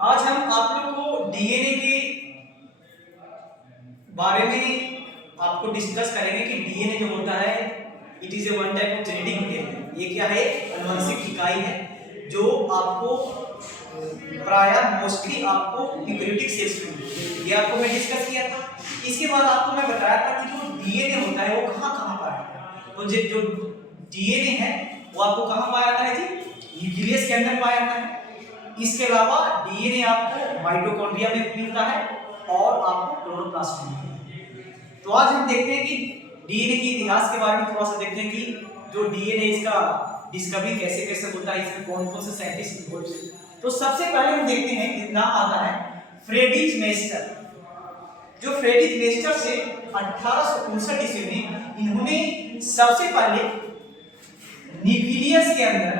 आज हम आप लोग को डीएनए के बारे में आपको डिस्कस करेंगे कि डीएनए जो होता है it is a one type of genetic material. ये क्या है? आनुवंशिक इकाई है जो आपको प्रायः मोस्टली आपको यूकेरियोटिक सेल्स में मिलती है। ये आपको मैं डिस्कस किया था। इसके बाद आपको मैं बताया था कि जो डीएनए होता है वो कहाँ कहाँ पाया जाता है। तो जो डीएनए है वो आपको कहाँ पाया जाता है जी? न्यूक्लियस के अंदर पाया जाता है। इसके अलावा डीएनए आपको माइटोकॉन्ड्रिया में मिलता है और आपको क्लोरोप्लास्ट में मिलता है। तो आज हम देखते हैं कि डीएनए के इतिहास के बारे में थोड़ा सा देखते हैं कि जो डीएनए इसका डिस्कवरी कैसे कैसे होता है, इसमें कौन कौन से साइंटिस्ट इन्वॉल्व हैं। तो सबसे पहले हम देखते हैं कि नाम आता है फ्रेडरिक मेस्टर। जो फ्रेडरिक मेस्टर से 1859 ईस्वी में इन्होंने सबसे पहले न्यूक्लियस के अंदर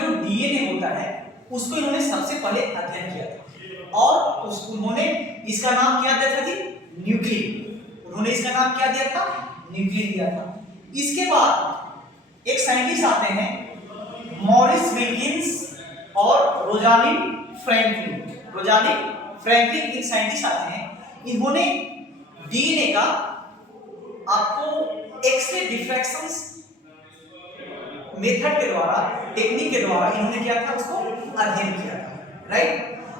जो डीएनए होता है उसको इन्होंने सबसे पहले अध्ययन किया था और उन्होंने इसका नाम क्या दिया था जी? न्यूक्लियस। उन्होंने इसका नाम क्या दिया था? न्यूक्लियस दिया था। इसके बाद एक साइंटिस्ट आते हैं मॉरिस विल्किंस और रोजालिंड फ्रैंकलिन एक साइंटिस्ट आते हैं। इन्होंने डीएनए का आपको एक्स-रे डिफ्रैक्शन मेथड के द्वारा, टेक्निक के द्वारा इन्होंने क्या था? उसको अध्ययन किया था, राइट।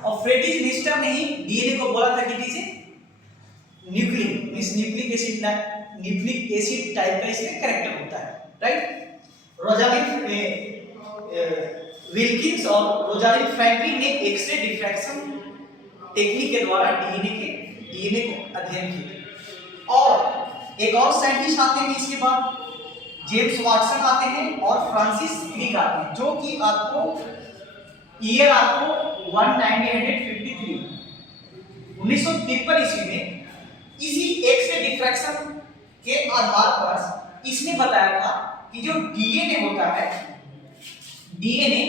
और फ्रेडरिक मेस्टर ने ही डीएनए को बोला था कि it is a nucleic acid type का इसमें कैरेक्टर होता है, राइट। रोजालिंड विल्किंस और रोजालिंड फ्रैंकलिन ने एक्स-रे डिफ्रैक्शन टेक्निक के द्वारा डीएनए को अध्ययन किया। और एक और साइंटिस्ट आते हैं इसके बाद, जेम्स वाटसन आते हैं और फ्रांसिस क्रिक आते हैं, जो कि आपको ईयर आपको 1953 ईस्वी में इसी एक्स-रे डिफ्रैक्शन के आधार पर इसने बताया था कि जो डीएनए होता है, डीएनए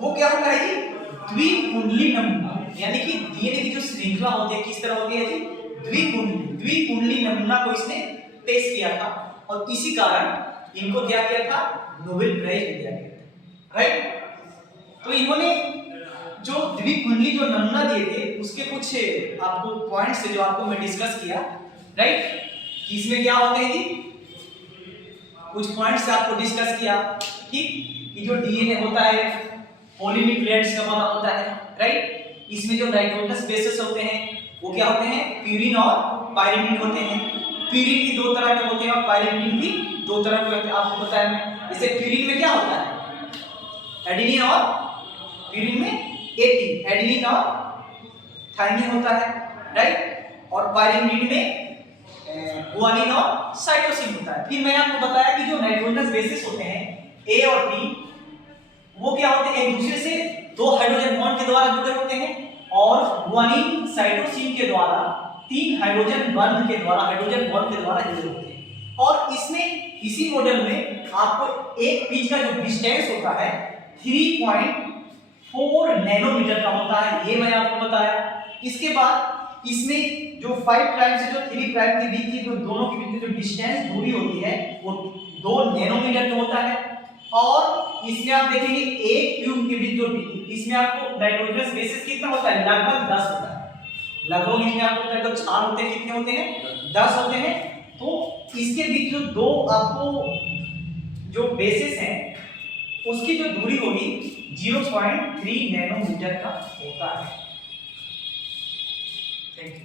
वो क्या होता है जी? द्विकुंडली नमूना, यानी कि डीएनए की जो श्रृंखला होती है किस तरह होती है जी? द्विकुंडली नमूना को इसने टेस्ट किया था और इसी कारण इनको क्या किया था? नोबेल प्राइज दिया गया था, राइट। तो इन्होंने जो द्विकुंडली जो नमूना दिए थे उसके कुछ आपको पॉइंट्स जो आपको मैं डिस्कस किया, राइट। इसमें क्या होते हैं जी? कुछ पॉइंट्स आपको डिस्कस किया, ठीक, कि जो डीएनए होता है पॉलीन्यूक्लियोटाइड्स का बना होता है, राइट। इसमें जो नाइट्रोजनस बेसेस होते हैं वो क्या होते हैं? प्यूरिन और पाइरीमिडीन होते हैं। प्यूरिन भी दो तरह के होते हैं और पाइरीमिडीन भी दो तरह के होते हैं, आपको बताया मैं। जैसे प्यूरिन में क्या होता है? एडेनिन और प्यूरिन में एडेनिन और थायमिन होता है, राइट। और पाइरीमिडीन में गुआनिन और साइटोसिन होता है। फिर मैं आपको बताया कि जो नाइट्रोजनस बेसेस होते हैं ए और डी, वो क्या होते हैं? एक दूसरे से दो हाइड्रोजन बॉन्ड के द्वारा जुड़े होते हैं और गुआनिन साइटोसिन के द्वारा तीन हाइड्रोजन बॉन्ड के द्वारा जुड़े होते हैं। और इसमें इसी मॉडल में आपको एक बीच का जो डिस्टेंस होता है 3.4 नैनोमीटर का होता है, ये मैंने आपको बताया। इसके बाद इसमें जो 5 प्राइम से जो 3 प्राइम के बीच की जो दोनों के बीच की जो डिस्टेंस दूरी होती है वो 2 नैनोमीटर का होता है। और इसमें आप देखेंगे एक ट्यूब के बीच जो इसमें आपको नाइट्रोजनस बेसिस कितना होता है? लगभग 10 होता है। लगभग इसमें आपको लगभग 4 होते हैं, कितने होते हैं? 10 होते हैं। तो इसके बीच जो दो आपको जो बेसिस हैं उसकी जो दूरी होगी 0.3 नैनोमीटर का होता है। Thank you.